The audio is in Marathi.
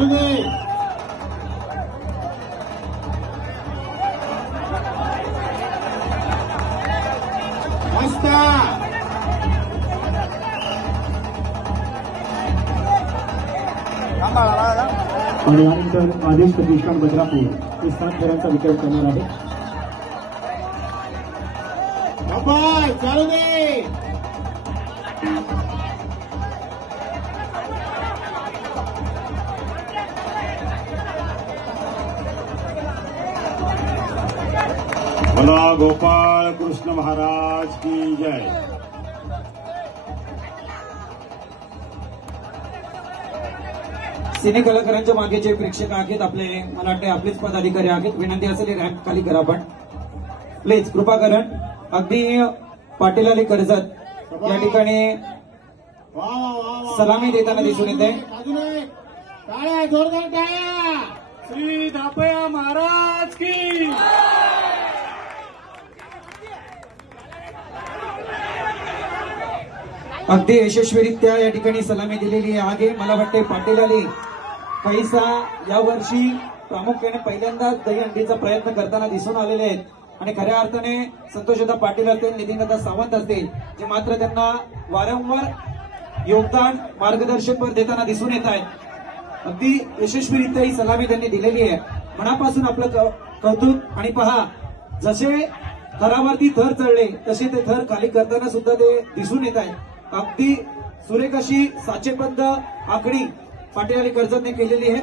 चालू दे. मस्त. आणि यानंतर आदेश प्रतिष्ठान बदलापूर हे 7 फेऱ्यांचा विचार करणार आहे. चालू दे. बोला गोपाळ कृष्ण महाराज की जय. सिने कलाकारांच्या मागे जे प्रेक्षक आहेत आपले, मला वाटते आपलेच पदाधिकारी आहेत. विनंती असेल रॅम्प खाली करा आपण प्लीज, कृपा करून. अगदी पाटील अली कर्जत या ठिकाणी सलामी देताना दिसून येते. टाळ्या, जोरदार टाळ्या. श्री धापया महाराज की. अगदी यशस्वीरित्या या ठिकाणी सलामी दिलेली आहे. मला वाटते पाटील अली पैसा यावर्षी प्रामुख्याने पहिल्यांदा दहीहंडीचा प्रयत्न करताना दिसून आलेले आहेत. आणि खऱ्या अर्थाने संतोषदा पाटील असतील, नितीनदा सावंत असतील, जे मात्र त्यांना वारंवार योगदान मार्गदर्शन देताना दिसून येत आहेत. अगदी यशस्वीरित्या ही सलामी त्यांनी दिलेली आहे. मनापासून आपलं कौतुक. आणि पहा, जसे थरावरती थर चढले तसे ते थर खाली करताना सुद्धा ते दिसून येत आहेत. अगदी सुरेख अशी साचेबंद आखणी पाटील अली कर्जतने केलेली आहे.